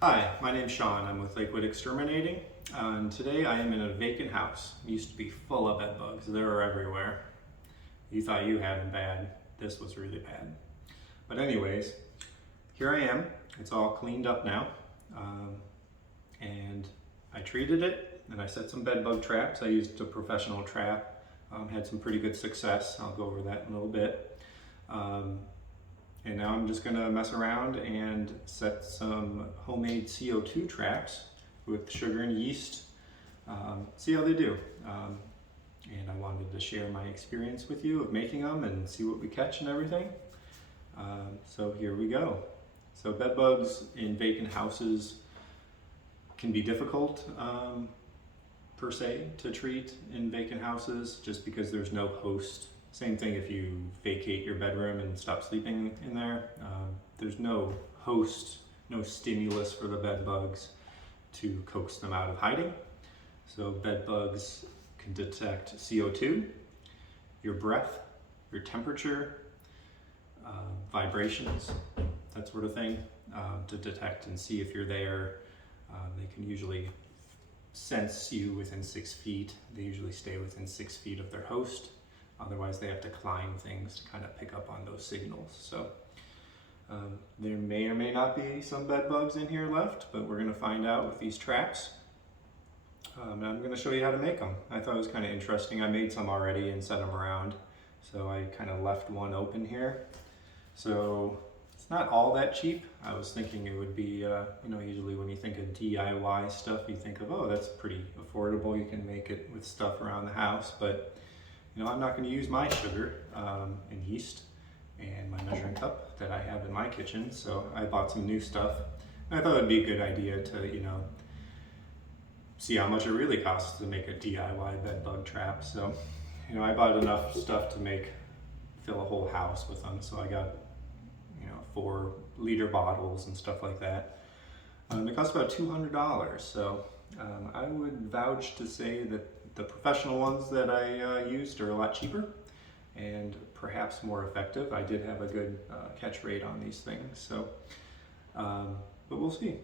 Hi, my name's Sean. I'm with Lakewood Exterminating, and today I am in a vacant house. It used to be full of bed bugs. They were everywhere. You thought you had them bad. This was really bad. But anyways, here I am. It's all cleaned up now, and I treated it, and I set some bed bug traps. I used a professional trap. Had some pretty good success. I'll go over that in a little bit. And now I'm just gonna mess around and set some homemade CO2 traps with sugar and yeast, see how they do. And I wanted to share my experience with you of making them and see what we catch and everything. So here we go. So bed bugs in vacant houses can be difficult per se to treat in vacant houses just because there's no host. Same thing if you vacate your bedroom and stop sleeping in there. There's no host, no stimulus for the bed bugs to coax them out of hiding. So bed bugs can detect CO2, your breath, your temperature, vibrations, that sort of thing, to detect and see if you're there. They can usually sense you within 6 feet. They usually stay within 6 feet of their host. Otherwise, they have to climb things to kind of pick up on those signals. So there may or may not be some bed bugs in here left, but we're going to find out with these traps. And I'm going to show you how to make them. I thought it was kind of interesting. I made some already and set them around. So I kind of left one open here. So it's not all that cheap. I was thinking it would be, usually when you think of DIY stuff, you think of, oh, that's pretty affordable. You can make it with stuff around the house, but I'm not going to use my sugar and yeast and my measuring cup that I have in my kitchen, so I bought some new stuff. And I thought it'd be a good idea to, see how much it really costs to make a DIY bed bug trap. So, I bought enough stuff to fill a whole house with them. So I got, 4-liter bottles and stuff like that. It cost about $200. So I would vouch to say that the professional ones that I used are a lot cheaper and perhaps more effective. I did have a good catch rate on these things, so but we'll see.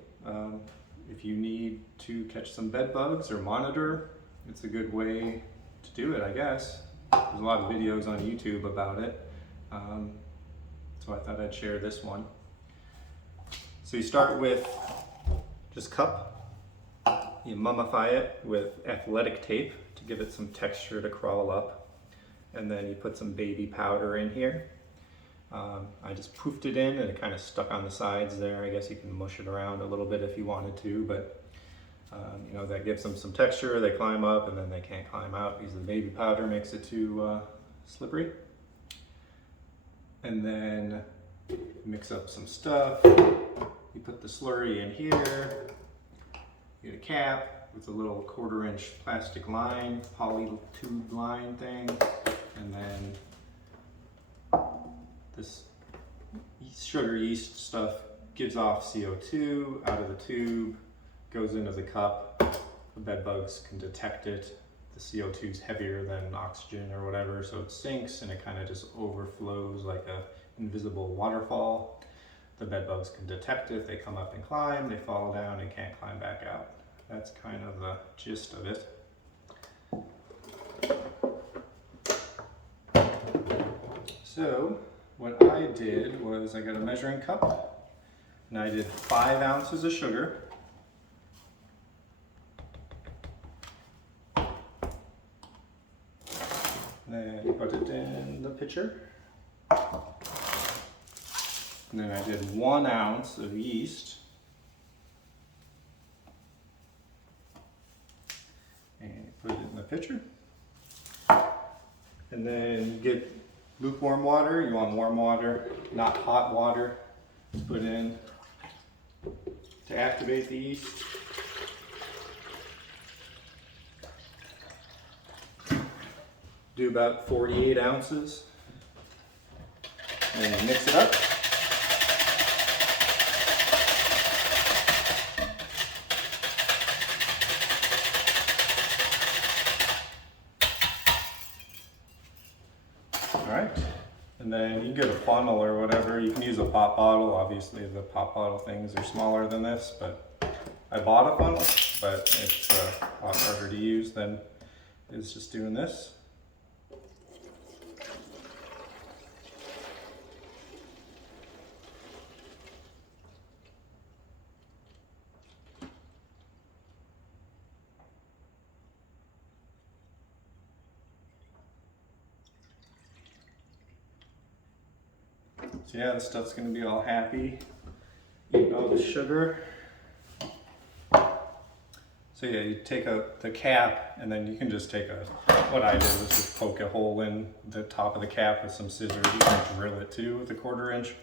If you need to catch some bed bugs or monitor, it's a good way to do it, I guess. There's a lot of videos on YouTube about it, so I thought I'd share this one. So you start with just cup. You mummify it with athletic tape to give it some texture to crawl up. And then you put some baby powder in here. I just poofed it in and it kind of stuck on the sides there. I guess you can mush it around a little bit if you wanted to, but that gives them some texture. They climb up and then they can't climb out because the baby powder makes it too slippery. And then mix up some stuff. You put the slurry in here. You get a cap with a little 1/4-inch plastic line, poly tube line thing, and then this sugar yeast stuff gives off CO2 out of the tube, goes into the cup. The bed bugs can detect it. The CO2 is heavier than oxygen or whatever, so it sinks and it kind of just overflows like a invisible waterfall. The bed bugs can detect it. They come up and climb, they fall down and can't climb back out. That's kind of the gist of it. So what I did was I got a measuring cup and I did 5 ounces of sugar. Then put it in the pitcher. And then I did 1 ounce of yeast. And put it in the pitcher. And then get lukewarm water. You want warm water, not hot water, to put in to activate the yeast. Do about 48 ounces. And then mix it up. All right, and then you get a funnel or whatever. You can use a pop bottle. Obviously the pop bottle things are smaller than this, but I bought a funnel, but it's a lot harder to use than it's just doing this. So yeah, the stuff's gonna be all happy, eating all the sugar. So yeah, you take the cap, and then you can just take what I did was just poke a hole in the top of the cap with some scissors. You can drill it too with a 1/4 inch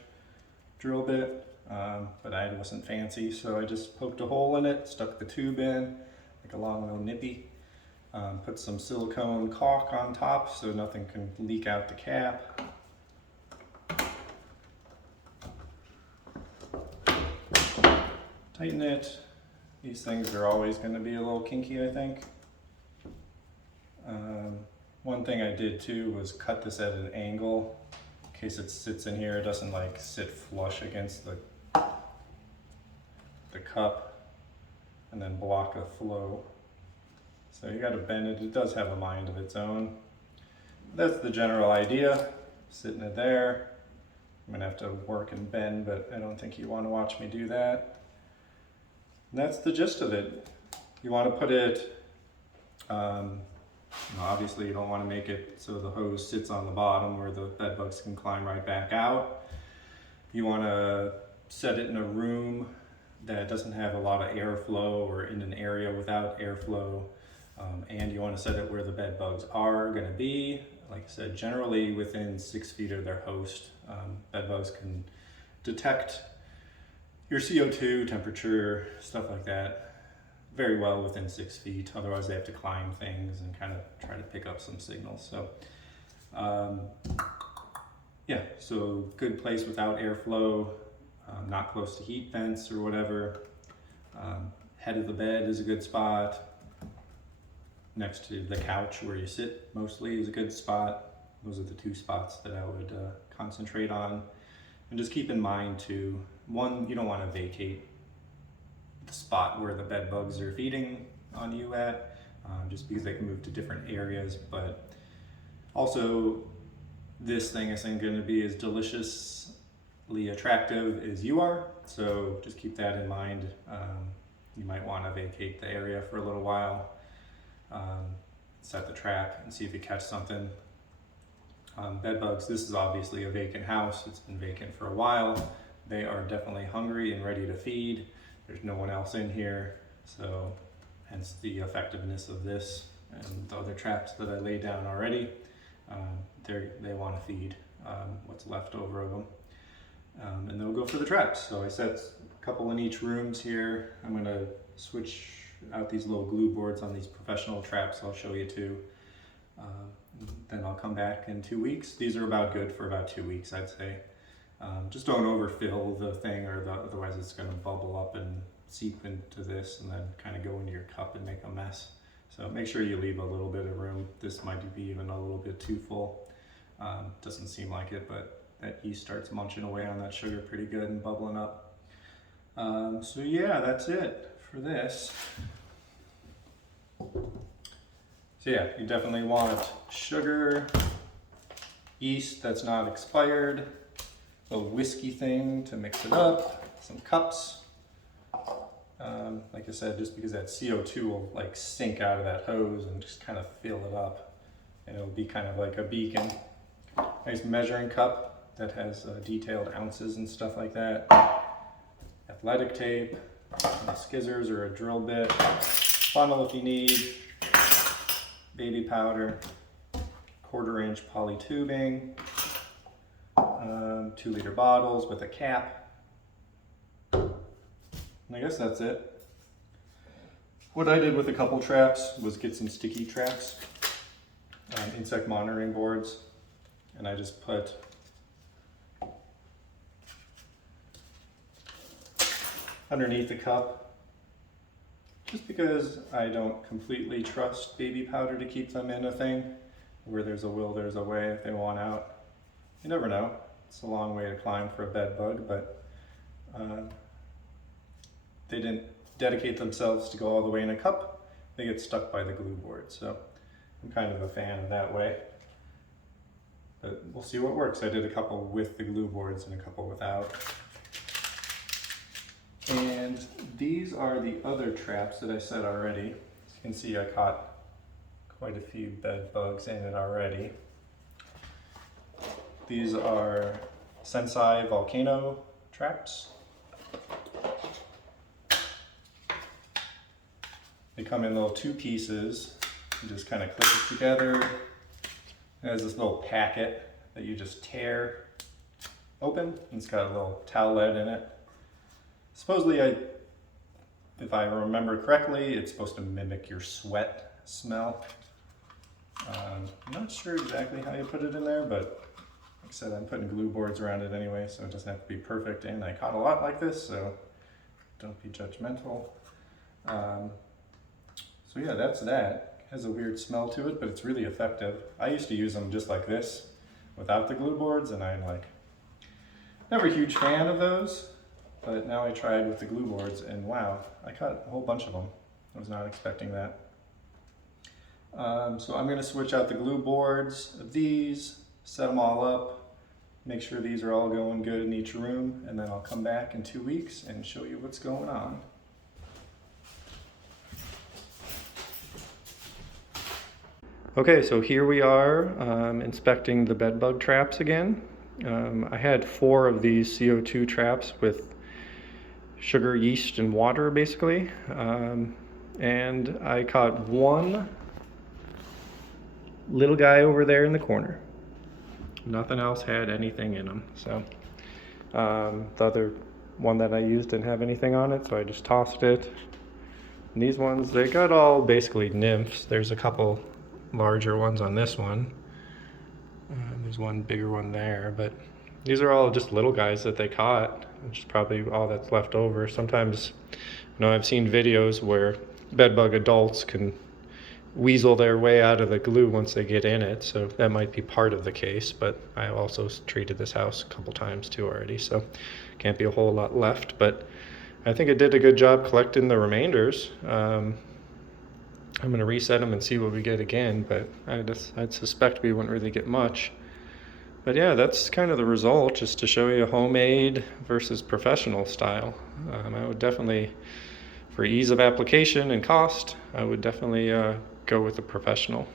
drill bit, but I wasn't fancy, so I just poked a hole in it, stuck the tube in, like a long little nippy, put some silicone caulk on top so nothing can leak out the cap. Tighten it. These things are always going to be a little kinky, I think. One thing I did too was cut this at an angle in case it sits in here. It doesn't like sit flush against the cup and then block the flow. So you got to bend it. It does have a mind of its own. That's the general idea. Sitting it there. I'm gonna have to work and bend, but I don't think you want to watch me do that. And that's the gist of it. You want to put it, obviously you don't want to make it so the hose sits on the bottom where the bed bugs can climb right back out. You want to set it in a room that doesn't have a lot of airflow or in an area without airflow. And you want to set it where the bed bugs are going to be. Like I said, generally within 6 feet of their host. Bed bugs can detect your CO2, temperature, stuff like that, very well within 6 feet. Otherwise they have to climb things and kind of try to pick up some signals. So yeah, so good place without airflow, not close to heat vents or whatever. Head of the bed is a good spot. Next to the couch where you sit mostly is a good spot. Those are the 2 spots that I would concentrate on. And just keep in mind too, one, you don't want to vacate the spot where the bed bugs are feeding on you at, just because they can move to different areas. But also, this thing isn't going to be as deliciously attractive as you are, so just keep that in mind. You might want to vacate the area for a little while, set the trap and see if you catch something. Bed bugs, this is obviously a vacant house. It's been vacant for a while. They are definitely hungry and ready to feed. There's no one else in here, so hence the effectiveness of this and the other traps that I laid down already. They want to feed what's left over of them, and they'll go for the traps. So I set a couple in each rooms here. I'm going to switch out these little glue boards on these professional traps. I'll show you too. Then I'll come back in 2 weeks. These are about good for about 2 weeks, I'd say. Just don't overfill the thing, or otherwise it's going to bubble up and seep into this and then kind of go into your cup and make a mess. So make sure you leave a little bit of room. This might be even a little bit too full. Doesn't seem like it, but that yeast starts munching away on that sugar pretty good and bubbling up. So yeah, that's it for this. So yeah, you definitely want sugar, yeast that's not expired, a little whiskey thing to mix it up, some cups. Like I said, just because that CO2 will like sink out of that hose and just kind of fill it up, and it'll be kind of like a beacon. Nice measuring cup that has detailed ounces and stuff like that. Athletic tape, some scissors or a drill bit, funnel if you need, baby powder, 1/4 inch poly tubing, 2 liter bottles with a cap. And I guess that's it. What I did with a couple traps was get some sticky traps, insect monitoring boards, and I just put underneath the cup, just because I don't completely trust baby powder to keep them in a thing. Where there's a will, there's a way if they want out. you never know. It's a long way to climb for a bed bug, but they didn't dedicate themselves to go all the way in a cup. They get stuck by the glue board, so I'm kind of a fan of that way. But we'll see what works. I did a couple with the glue boards and a couple without. And these are the other traps that I set already. As you can see, I caught quite a few bed bugs in it already. These are Sensei volcano traps. They come in little 2 pieces. You just kind of clip it together. It has this little packet that you just tear open, and it's got a little towelette in it. Supposedly, if I remember correctly, it's supposed to mimic your sweat smell. I'm not sure exactly how you put it in there, but like I said, I'm putting glue boards around it anyway, so it doesn't have to be perfect, and I caught a lot like this, so don't be judgmental. So yeah, that's that. It has a weird smell to it, but it's really effective. I used to use them just like this, without the glue boards, and I'm like, never a huge fan of those, but now I tried with the glue boards, and wow, I caught a whole bunch of them. I was not expecting that. So I'm gonna switch out the glue boards of these, set them all up, make sure these are all going good in each room, and then I'll come back in 2 weeks and show you what's going on. Okay, so here we are inspecting the bed bug traps again. I had 4 of these CO2 traps with sugar, yeast, and water basically. And I caught one little guy over there in the corner. Nothing else had anything in them. So the other one that I used didn't have anything on it, so I just tossed it. And these ones, they got all basically nymphs. There's a couple larger ones on this one. There's one bigger one there, but these are all just little guys that they caught, which is probably all that's left over. Sometimes, I've seen videos where bedbug adults can weasel their way out of the glue once they get in it, so that might be part of the case, but I also treated this house a couple times too already, so can't be a whole lot left, but I think it did a good job collecting the remainders. I'm going to reset them and see what we get again, but I'd suspect we wouldn't really get much. But yeah, that's kind of the result, just to show you homemade versus professional style. I would definitely, for ease of application and cost, I would definitely go with the professional.